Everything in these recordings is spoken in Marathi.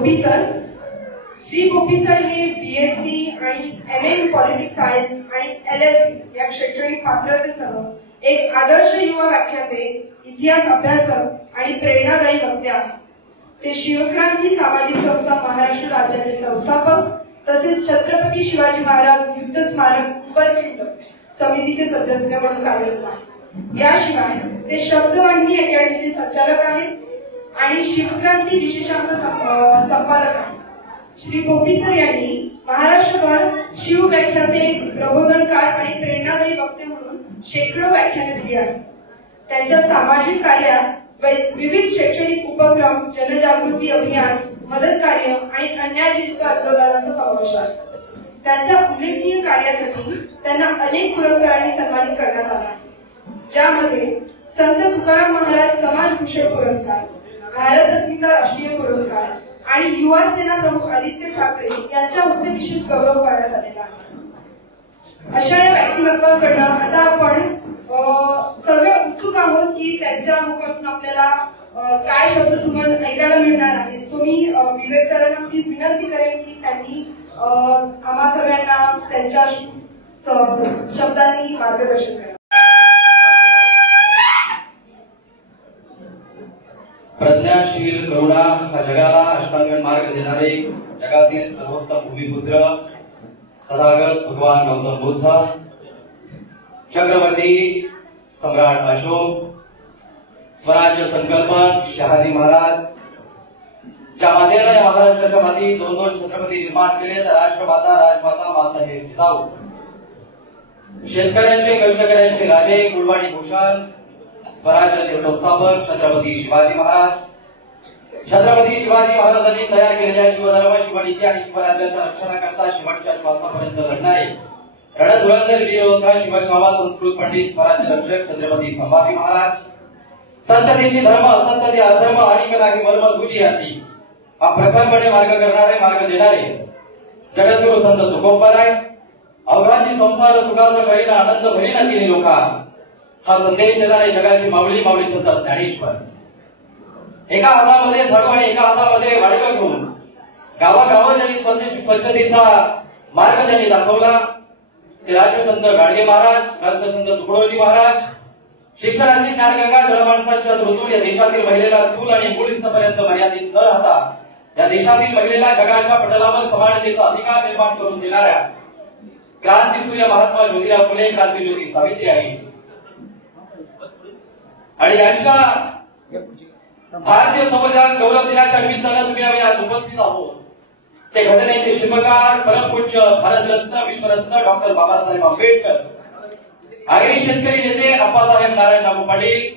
पोपी सर. श्री पोपी सर हे BSc आणि MA इन पॉलिटिक्स सायन्स आणि LLB या शैक्षणिक पात्रतेसह एक आदर्श युवा व्याख्याते, इतिहास अभ्यासक आणि प्रेरणादायी वक्ते आहेत. ते शिवक्रांती सामाजिक संस्था महाराष्ट्र राज्याचे संस्थापक तसेच छत्रपती शिवाजी महाराज युद्ध स्मारक उपरखंड समितीचे सदस्य म्हणून कार्यरत आहेत. याशिवाय ते शब्दवाहिनी अकॅडमीचे संचालक आहेत आणि शिवक्रांती विशेषांक संपादक आहेत. श्री पोपी सर यांनी महाराष्ट्रभर शिव व्याख्याते, प्रबोधनकार आणि प्रेरणादायी वक्ते म्हणून शेकडो व्याख्याने दिली आहेत. त्यांच्या सामाजिक कार्यात विविध शैक्षणिक उपक्रम, जनजागृती अभियान, मदत कार्य आणि अन्यायविरुद्ध आंदोलनाचा समावेश आहे. त्यांच्या उल्लेखनीय कार्यासाठी त्यांना अनेक पुरस्कारांनी सन्मानित करण्यात आले आहे, ज्यामध्ये संत तुकाराम महाराज समाज भूषण पुरस्कार, भारत अस्मिता राष्ट्रीय पुरस्कार आणि युवा सेना प्रमुख आदित्य ठाकरे यांच्या हस्ते विशेष गौरव करण्यात आलेला आहे. अशा या व्यक्तिमत्वांकडनं आता आपण सगळे उत्सुक आहोत की त्यांच्या मुखातून आपल्याला काय शब्दसुमन ऐकायला मिळणार आहे. सो मी विवेक सरांना प्लीज विनंती करेन की त्यांनी आम्हा सगळ्यांना त्यांच्या शब्दांनी मार्गदर्शन करा. प्रज्ञाशील करुणा हा जगाला अष्टांगण मार्ग देणारे जगातील सर्वोत्तम भूमिपुत्र तथागत भगवान गौतम बुद्ध, चक्रवर्ती सम्राट अशोक, स्वराज्य संकल्पक शहाजी महाराज, ज्या मातेला या महाराष्ट्राच्या माती दोन दोन छत्रपती निर्माण केले तर राष्ट्रमाता राजमाता मासाहेब जिजाऊ, शेतकऱ्यांचे कष्टकऱ्यांचे राजे कुलवाडी भूषण, स्वराज्याचे संस्थापक छत्रपती शिवाजी महाराज. छत्रपती शिवाजी महाराजांनी तयार केलेल्या शिवधर्म, शिवनीती आणि शिवराज्याच्या रक्षणाकरता शेवटच्या श्वासापर्यंत लढणारे रणधुरंधर वीर योद्धा शिवछावा संस्कृत पंडित स्वराज्य रक्षक छत्रपती संभाजी महाराज. संततेची धर्म, असंतते अधर्म आणि कलाही मर्म तुझी असी हा प्रखरपणे मार्ग करणारे, मार्ग देणारे जगद्गुरु संत तुकोबाराय. अवघाची संसार सुखाचा करीना आनंद भरीना तिने लोका हा संदेश देणारे जगाची माऊली माऊली संत ज्ञानेश्वर. एका हातामध्ये झाडू आणि एका हातामध्ये वाडगं घेऊन गावागावात ज्यांनी स्वच्छतेचा मार्ग ज्यांनी दाखवला ते राष्ट्रसंत गाडगे महाराज, राष्ट्रसंत तुकडोजी महाराज. शिक्षणाची ज्ञानगंगा जनमानसाच्या धृतून या देशातील महिलेला चूल आणि मूळ इथपर्यंत मर्यादित न राहता या देशातील महिलेला जगाच्या पटलावर समानतेचा अधिकार निर्माण करून देणाऱ्या क्रांतीसूर्य महात्मा ज्योतिराव फुले, क्रांतीज्योती सावित्री आहे. आणि यांच्या भारतीय संविधान गौरव दिनाच्या निमित्तानं तुम्ही आम्ही आज उपस्थित आहोत. ते घटनेचे शिल्पकार परमपूज्य भारतरत्न विश्वरत्न डॉक्टर बाबासाहेब आंबेडकर, आगरी शेतकरी नेते अप्पासाहेब नारायण नामू पाटील,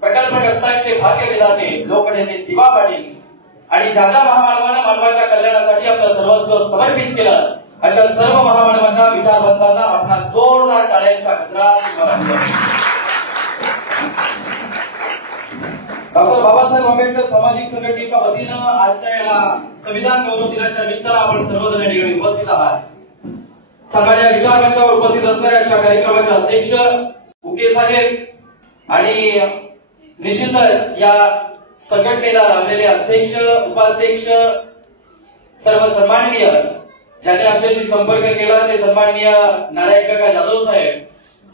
प्रकल्पग्रस्तांचे भाग्य विधाते लोकनेते दिवा पाटील आणि ज्या ज्या महामानवांना मानवाच्या कल्याणासाठी आपलं सर्वस्व समर्पित केलं अशा सर्व महामानवांना, विचारवंतांना आपला जोरदार टाळ्यांच्या गजरात डॉक्टर बाबासाहेब आंबेडकर सामाजिक संघटनेच्या वतीनं आजच्या या संविधान गौरव दिनाच्या निमित्तानं आपण सर्वजण या ठिकाणी उपस्थित आहात. समाजाच्या विचारमंचावर उपस्थित असणाऱ्या अशा कार्यक्रमाचे अध्यक्ष उके साहेब आणि निश्चितच या संघटनेला लाभलेले अध्यक्ष, उपाध्यक्ष, सर्व सन्माननीय ज्यांनी आमच्याशी संपर्क केला ते सन्माननीय नारायण काका जाधव साहेब,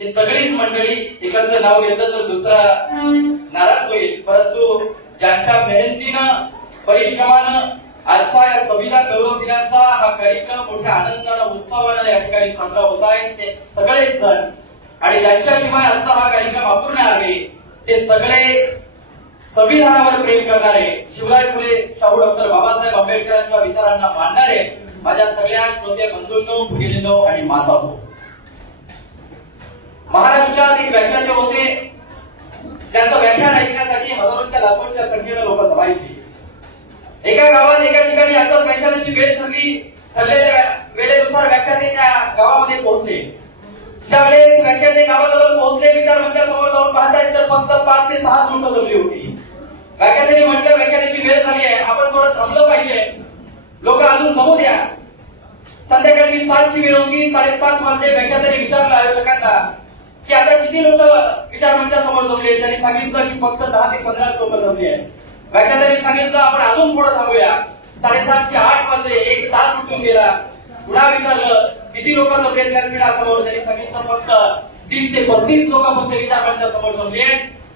ही सगळीच मंडळी. एकाचं नाव घेतलं तर दुसरा नाराज होईल, परंतु ज्यांच्या मेहनतीनं परिश्रमानं आजच्या या संविधान गौरव दिनाचा हा कार्यक्रम मोठ्या आनंदानं उत्साहानं या ठिकाणी साजरा होत आहे ते सगळेच जण आणि ज्यांच्याशिवाय आजचा हा कार्यक्रम अपूर्ण आहे ते सगळे संविधानावर प्रेम करणारे, शिवराय फुले शाहू डॉक्टर बाबासाहेब आंबेडकरांच्या विचारांना मानणारे माझ्या सगळ्या श्रोते बंधूंनो, भगिनींनो आणि मातांनो. महाराष्ट्रात एक व्याख्याते होते, त्यांचं व्याख्यान ऐकण्यासाठी हजारोच्या लाखोंच्या संख्येनं लोक जमायचे. एका गावात एका ठिकाणी याच व्याख्यानाची वेळ ठरली, ठरलेल्या वेळेनुसार व्याख्याते त्या गावामध्ये पोहोचले. त्यावेळेस व्याख्याते गावाजवळ पोहोचले, विचारमंचासमोर जाऊन पाहतायत तर फक्त 5 ते 6 मिनिटं जमली होती. व्याख्यात्याने म्हटलं व्याख्यानाची वेळ झाली आहे, आपण थोडं थांबलं पाहिजे, लोक अजून जमू द्या. संध्याकाळची 7ची वेळ होती, 7:30 वाजले. व्याख्यात्याने विचारलं आयोजकांना की आता किती लोक विचारमंचासमोर जमले. त्यांनी सांगितलं की फक्त 10 ते 15 लोक जमले आहेत. व्याख्यात्याने सांगितलं आपण अजून थोडं थांबूया. 7:30चे 8 वाजले, 1 तास उठून गेला. पुन्हा विचारलं किती लोकांचा प्रयत्न केला समोर, त्यांनी सांगितलं फक्त 30 ते 35 लोक फक्त विचारकांच्या समोर जमले.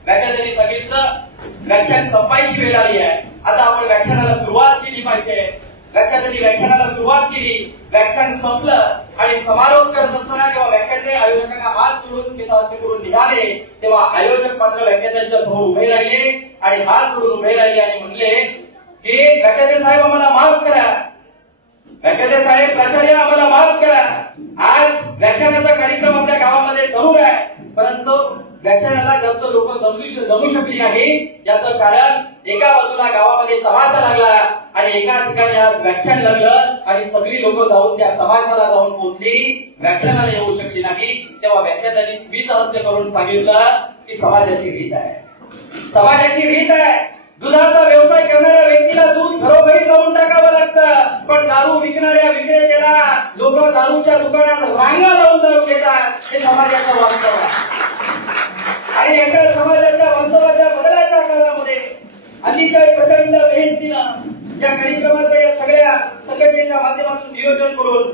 व्याख्यात्यांनी सांगितलं व्याख्यान संपायची वेळ आली आहे, आता आपण व्याख्यानाला सुरुवात केली पाहिजे. व्याख्यात्यांनी व्याख्यानाला सुरुवात केली, व्याख्यान संपलं आणि समारोप करत असताना जेव्हा व्याख्याते आयोजकांना हात जोडून स्मितहास्य करून निघाले, तेव्हा आयोजक मात्र व्याख्यात्यांच्या समोर उभे राहिले आणि हात जोडून उभे राहिले आणि म्हणले की व्याख्याते साहेब आम्हाला माफ करा, व्याख्याते साहेब प्राचार्य आम्हाला माफ करा. आज व्याख्यानाचा कार्यक्रम आपल्या गावामध्ये जरूर आहे, परंतु व्याख्यानाला जास्त लोक जमू शकली नाही. याचं कारण एका बाजूला गावामध्ये तमाशा लागला आणि एका ठिकाणी आज व्याख्यान लागलं आणि सगळी लोक जाऊन त्या तमाशाला जाऊन पोहोचली, व्याख्यानाला येऊ शकली नाही. तेव्हा व्याख्यात्यांनी स्मितहास्य करून सांगितलं की समाजाची रीत आहे, समाजाची रीत आहे. दुधाचा व्यवसाय करणाऱ्या व्यक्तीला दूध घरोघरी जाऊन टाकावं लागतं, पण दारू विकणाऱ्या विक्रेत्याला लोक दारूच्या दुकानात रांगा लावून दारू घेतात. हे समाजाचं वास्तव आहे. आणि एका समाजाच्या वास्तवाच्या बदलाच्या काळामध्ये अतिशय प्रचंड मेहनतीनं या कार्यक्रमाचं या सगळ्या संघटनेच्या माध्यमातून नियोजन करून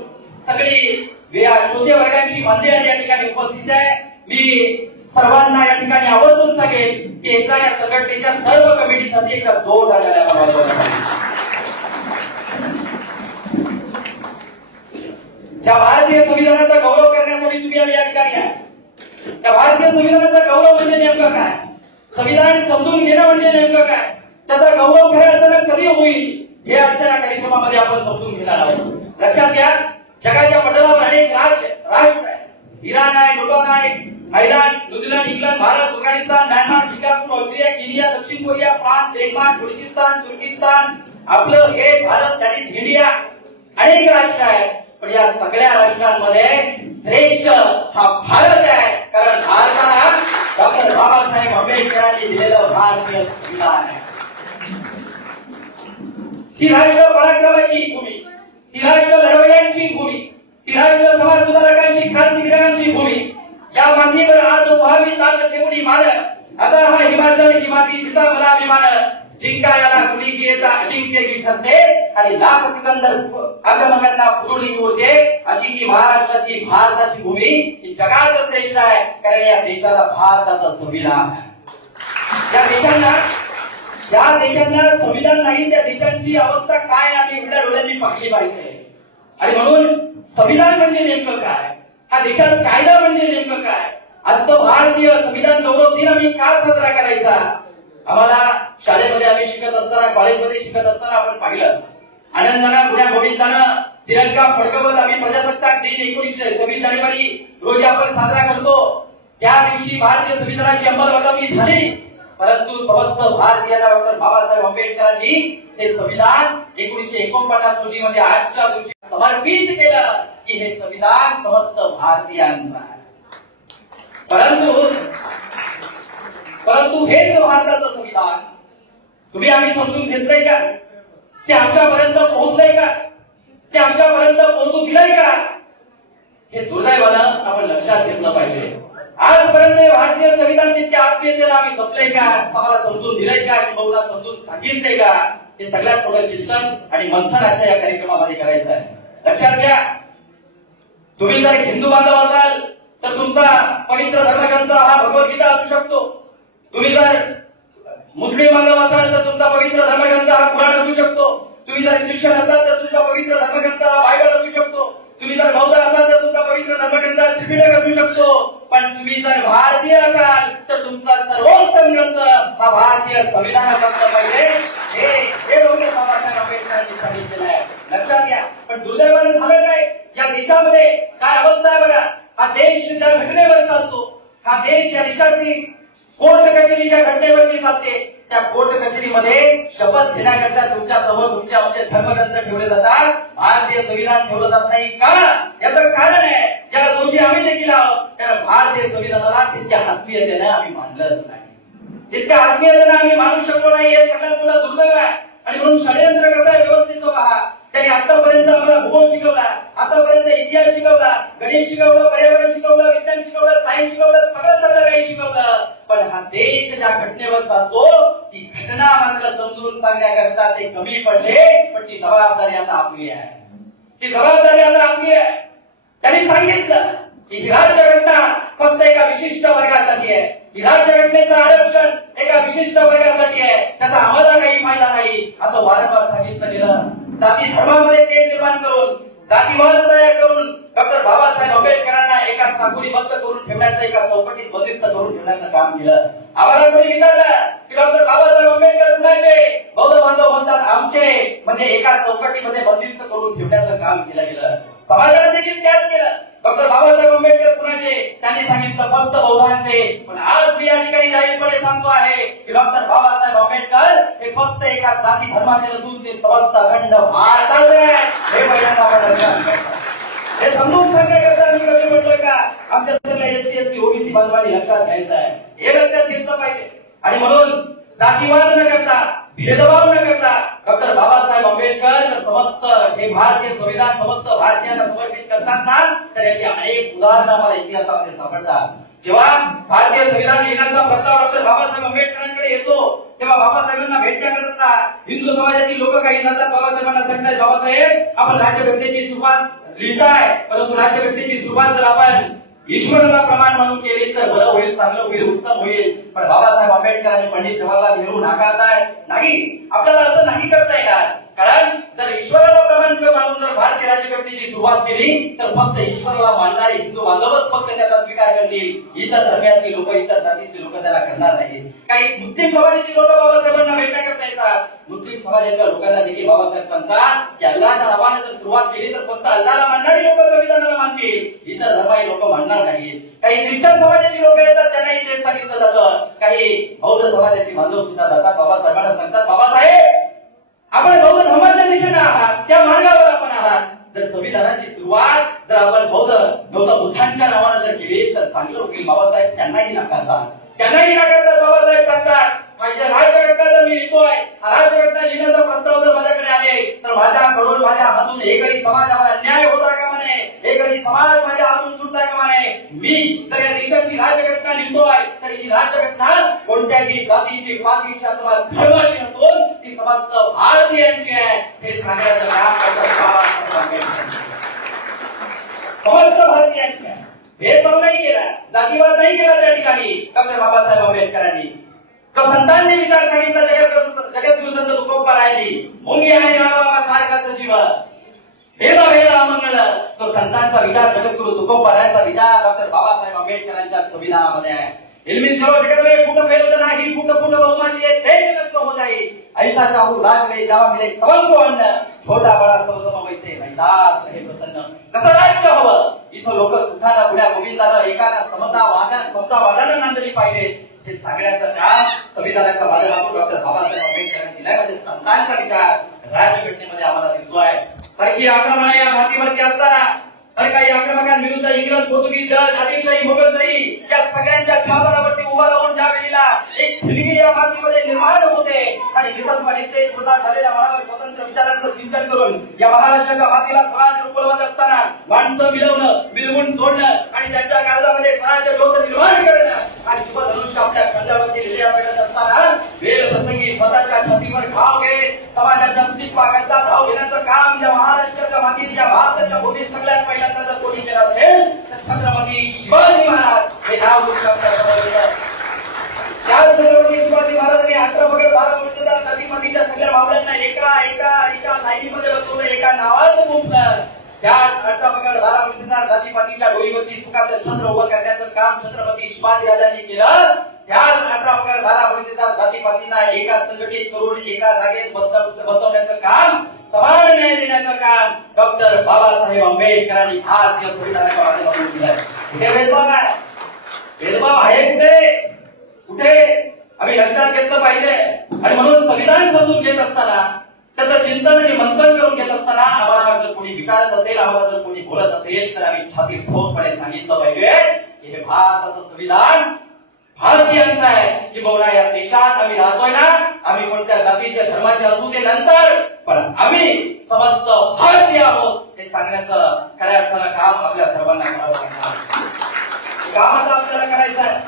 सगळी श्रोते वर्गांची माध्यमे या ठिकाणी उपस्थित आहे. मी सर्वांना या ठिकाणी आवर्जून सांगेन की एकदा या संघटनेच्या सर्व कमिटीसाठी एकदा जोरदार टाळ्या वाजवा. ज्या भारतीय संविधानाचा गौरव करण्यासाठी तुम्ही आम्ही या ठिकाणी आहे, त्या भारतीय संविधानाचा गौरव म्हणजे नेमकं काय, संविधान समजून घेणं म्हणजे नेमकं काय, त्याचा गौरव खऱ्या अर्थानं कधी होईल हे आजच्या या कार्यक्रमामध्ये आपण समजून घेणार आहोत. लक्षात घ्या, जगाच्या पटलावर अनेक राष्ट्र आहेत. इराण आहे, भूटान आहे, Thailand, New Zealand, England, Bharat, Afghanistan, Myanmar, Singapore, Australia, Kenya, दक्षिण कोरिया, फ्रान्स, डेन्मार्क, तुर्किस्तान, तुर्किस्तान, आपलं हे भारत आणि इंडिया, अनेक राष्ट्र आहेत. पण या सगळ्या राष्ट्रांमध्ये श्रेष्ठ हा भारत आहे, कारण भारताला डॉक्टर बाबासाहेब आंबेडकरांनी दिलेलं भारतीय संविधान आहे. ही राष्ट्र पराक्रमाची भूमी, ही राष्ट्र लढवय्यांची भूमी, ही राष्ट्र समाज सुधारकांची, क्रांतिवीरांची भूमी. या मातीवर आज उभावी ताट ठेवणी मान, आता हा हिमाचल ही माती जिचा मला अभिमान. जिंकायला कुणी येता अजिंक्य की ठरते आणि लाख सिकंदर आक्रमकांना पुरुणी उरते. अशी ही महाराष्ट्राची भारताची भूमी ही जगात श्रेष्ठ आहे, कारण या देशाला भारताचं संविधान आहे. ज्या देशांना संविधान नाही त्या देशांची अवस्था काय आम्ही एवढ्या डोळ्यांनी पाहिली पाहिजे. आणि म्हणून संविधान म्हणजे नेमकं काय, हा देशात कायदा म्हणजे नेमकं काय, आजचं भारतीय संविधान गौरव दिन आम्ही का साजरा करायचा. आम्हाला शाळेमध्ये आम्ही शिकत असताना, कॉलेजमध्ये शिकत असताना आपण पाहिलं, आनंदानं गुण्या गोविंदानं तिरंगा फडकवत आम्ही प्रजासत्ताक दिन 26 जानेवारी रोजी आपण साजरा करतो. त्या दिवशी भारतीय संविधानाची अंमलबजावणी झाली, परंतु समस्त भारतीयांना डॉक्टर बाबासाहेब आंबेडकरांनी हे संविधान 1949 रोजी मध्ये आजच्या दिवशी समर्पित केलं की हे संविधान समस्त भारतीयांचं आहे. परंतु हेच भारताचं संविधान तुम्ही आम्ही समजून घेतलंय का, ते आमच्यापर्यंत पोहोचलंय का, ते आमच्यापर्यंत पोहोचू दिलंय का, हे दुर्दैवानं आपण लक्षात घेतलं पाहिजे. आजपर्यंत भारतीय संविधान तितक्या आत्मीयतेला आम्ही जपलंय का, आम्हाला समजून दिलंय का, बहुधा समजून सांगितलंय का, हे सगळ्यात मोठं चिंतन आणि मंथनाच्या या कार्यक्रमामध्ये करायचं आहे. लक्षात घ्या, तुम्ही जर हिंदू बांधव असाल तर तुमचा पवित्र धर्मग्रंथ हा भगवद्गीता असू शकतो. तुम्ही जर मुस्लिम बांधव असाल तर तुमचा पवित्र धर्मग्रंथ हा कुराण असू शकतो. तुम्ही जर ख्रिश्चन असाल तर तुमचा पवित्र धर्मग्रंथ हा बायबल असू शकतो. तुम्ही जर बौद्ध असाल तर तुमचा पवित्र धर्मग्रंथ त्रिपिटक असू शकतो. पण तुम्ही जर भारतीय असाल तर तुमचा सर्वोत्तम ग्रंथ हा भारतीय संविधानाचा पाहिजे. हे डॉक्टर बाबासाहेब आंबेडकरांनी सांगितलेलं आहे. लक्षात घ्या. पण दुर्दैवाने झालं काय, या देशामध्ये काय अवस्था आहे बघा. हा देश ज्या घटनेवर चालतो, हा देश या देशाची कोर्ट कचेरी ज्या घटनेवरती चालते, त्या कोर्ट कचेरीमध्ये शपथ घेण्याकरता तुमच्या समोर तुमचे आमचे धर्मग्रंथ ठेवले जातात, भारतीय संविधान ठेवलं जात नाही का. याचं कारण आहे, ज्याला दोषी आम्ही देखील आहोत, त्याला भारतीय संविधानाला तितक्या आत्मीयतेनं आम्ही मानलंच नाही, तितक्या आत्मीयतेनं आम्ही मानू शकलो नाही. हे सगळ्यात मोठा दुर्दैव आहे. आणि म्हणून षडयंत्र कसं आहे व्यवस्थित पहा. त्यांनी आतापर्यंत आम्हाला भूगोल शिकवला, आतापर्यंत इतिहास शिकवला, गणित शिकवलं, पर्यावरण शिकवलं, विज्ञान शिकवलं, सायन्स शिकवलं, सगळं काही शिकवलं. पण हा देश ज्या घटनेवर चालतो ती घटना त्यांना मात्र समजून सांगण्याकरता ते कमी पडले, पण ती जबाबदारी आता आपली आहे. ती जबाबदारी आता आपली आहे. त्यांनी सांगितलं की ही राज्यघटना फक्त एका विशिष्ट वर्गासाठी आहे. ही राज्यघटनेचं आरक्षण एका विशिष्ट वर्गासाठी आहे, त्याचा आम्हाला काही फायदा नाही असं वारंवार सांगितलं गेलं. जाती धर्मामध्ये तेढ निर्माण करून, जातीवाद तयार करून डॉक्टर बाबासाहेब आंबेडकरांना एका चाकोरीबद्ध करून ठेवण्याचं, एका चौकटीत बंदिस्त करून ठेवण्याचं काम केलं. आम्हाला कोणी विचारलं की डॉक्टर बाबासाहेब आंबेडकर कुणाचे? बौद्ध बांधव म्हणतात आमचे, म्हणजे एका चौकटीमध्ये बंदिस्त करून ठेवण्याचं काम केलं गेलं. समाजाने देखील त्याच केलं. डॉक्टर बाबासाहेब आंबेडकर कुणाचे? त्यांनी सांगितलं फक्त बौद्धांचे. पण आज मी या ठिकाणी जाहीरपणे सांगतो आहे की डॉक्टर बाबासाहेब आंबेडकर हे फक्त एका जाती धर्माचे नसून ते समस्त अखंड भारताचे हे पहिल्यांदा आपण हे समजून सांगण्याकरता मी कधी म्हटलं का आमच्या सगळ्या एसटी एसटी ओबीसी बांधवांनी लक्षात घ्यायचं आहे, हे लक्षात घेतलं पाहिजे. आणि म्हणून जातीवाद न करता, भेदभाव न करता डॉक्टर बाबासाहेब आंबेडकर समस्त हे भारतीय संविधान समस्त भारतीयांना समर्पित करतात ना, तर याची अनेक उदाहरणं मला इतिहासामध्ये सापडतात. जेव्हा भारतीय संविधान लिहिण्याचा प्रस्ताव डॉक्टर बाबासाहेब आंबेडकरांकडे येतो, तेव्हा बाबासाहेबांना भेटण्याकरता हिंदू समाजातील लोक काही जातात. बाबासाहेबांना सांगतात बाबासाहेब आपण राज्यघटनेची सुरुवात लिहिताय, परंतु राज्यघटनेची सुरुवात जर आपण ईश्वराला प्रमाण म्हणून केली तर बरं होईल, चांगलं होईल, उत्तम होईल. पण बाबासाहेब आंबेडकर आणि पंडित जवाहरलाल नेहरू नाकारताय. नाही, आपल्याला असं नाही करता येणार. कारण जर ईश्वराला प्रमाण मानून जर भारतीय राज्यघटनेची सुरुवात केली तर फक्त ईश्वराला मानणारे हिंदू बांधवच फक्त त्याचा स्वीकार करतील. इतर धर्मातली लोक, इतर जातीतली लोक त्याला करणार नाही. काही मुस्लिम समाजाची लोक बाबासाहेबांना भेटण्याकरता येतात. मुस्लिम समाजाच्या लोकांना देखील बाबासाहेब सांगतात की अल्लाच्या नावाने जर सुरुवात केली तर फक्त अल्लाला मानणारी लोक संविधानाला मानतील, इतर धर्माची लोक मानणार नाहीत. काही ख्रिश्चन समाजाची लोक येतात, त्यांनाही तेच सांगितलं जातं. काही बौद्ध समाजाची बांधव सुद्धा जातात, बाबासाहेबांना सांगतात बाबासाहेब आपण बौद्ध धर्माच्या दिशेने आहात, त्या मार्गावर आपण आहात. जर संविधानाची सुरुवात जर आपण गौतम बुद्धांच्या नावाने जर केली तर चांगलं होईल. बाबासाहेब त्यांनाही नाकारतात. बाबासाहेब सांगतात माझ्या राज्यघटना जर मी लिहितोय, राज्यघटना लिहिण्याचा प्रस्ताव जर माझ्याकडे आले तर माझ्याकडून, माझ्या हातून एकही समाजावर अन्याय होता का म्हणे, एकही समाज माझ्या हातून सुटता का म्हणे. मी जर या देशाची राज्यघटना लिहितोय तर ही राज्यघटना कोणत्याही जातीची, पातीची अथवा धर्माची नसून ती समस्त भारतीयांची आहे हे सांगण्याचं काम करतात बाबासाहेब आंबेडकर. समस्त भारतीयांची आहे. भेदभाव नाही केला, जातीवाद नाही केला त्या ठिकाणी डॉक्टर बाबासाहेब आंबेडकरांनी. तो संतांनी विचार सांगितला जगद्गुरु संत तुकोबारायांनी, मुंगी आणि रामाबा सारखाचं जीवन भेदा भेदा अमंगल. तो संतांचा विचार, जगद्गुरु तुकोबारायांचा विचार डॉक्टर बाबासाहेब आंबेडकरांच्या संविधानामध्ये आहे. इल्मी जरो जगत में फूट फेलो नाही, फूट फूट बहुमानी है देश नष्ट हो जाई. ऐसा चाहू राज में जावा मिले सबको अन्न, छोटा बडा सब वैसे मैदास रहे प्रसन्न. कसं राज्य हवं? इथं लोक सुखानं पुढ्या गोविंदानं एकाला समतावादानं नांदली पाहिजे हे सांगण्याचं काम संविधानाच्या माध्यमातून डॉक्टर बाबासाहेब आंबेडकरांनी दिलाय. म्हणजे संतांचा विचार राज्यघटनेमध्ये आम्हाला दिसतोय. परकीय आक्रमण या भारतीवरती असताना तर काही आक्रमकांविरुद्ध इंग्रज, पोर्तुगीज, डच, आदिलशाही, मोगलशाही या सगळ्यांच्या छापरावरती उभा राहून ज्या वेळेला एक फिरगी या मातीमध्ये निर्माण होते आणि विसर्जनाने स्वतः झालेल्या मनावर स्वतंत्र विचारांचं सिंचन करून या महाराष्ट्राच्या मातीला स्वराज्य रुपवत असताना माणसं मिळवणं, मिळवून जोडणं आणि त्यांच्या काळजामध्ये स्वराज्य ज्योत निर्माण करणं आणि शुभधनुष्य आपल्या खांद्यावरती विजया मिळत असताना वेळ प्रसंगी स्वतःच्या छातीवर घाव घेत समाजाच्या अस्तित्वाकरता धाव घेण्याचं काम या महाराष्ट्राच्या मातीत, या भारताच्या भूमीत सगळ्यात पहिल्यांदा जर कोणी केलं असेल तर छत्रपती शिवाजी महाराज हे नाव त्याच छत्रपती शिवाजी महाराजांनी 18 पगड 12 मुर्तदार नदीमधीच्या सगळ्या मावळ्यांना एका लाईनीमध्ये बसवलं, एका नावाचं गुंफलं. त्याच 18 पगड 12 मुर्तदार जातीपातीच्या डोईवरती सुखाचं छत्र उभं करण्याचं काम छत्रपती शिवाजी राजांनी केलं. त्याच 18 पगड 12 मुर्तदार जातीपातींना एका संघटित करून एका जागेत बसवण्याचं काम, समान न्याय देण्याचं काम डॉक्टर बाबासाहेब आंबेडकरांनी भारतीय संविधानाच्या माध्यमातून केलं. कुठे भेदभाव आहे? भेदभाव आहे कुठे? कुठे? आम्ही लक्षात घेतलं पाहिजे. आणि म्हणून संविधान समजून घेत असताना, त्याचं चिंतन आणि मंथन करून घेत असताना आम्हाला जर कोणी विचारत असेल, आम्हाला जर कोणी बोलत असेल तर आम्ही छाती ठोकपणे सांगितलं पाहिजे की हे भारताचं संविधान भारतीयांचं आहे. किंबहुना या देशात आम्ही राहतोय ना, आम्ही कोणत्या जातीच्या धर्माचे असू ते नंतर, पण आम्ही समस्त भारतीय आहोत हे सांगण्याचं खऱ्या अर्थानं काम आपल्या सर्वांना करावं लागणार. काम आता आपल्याला करायचं आहे.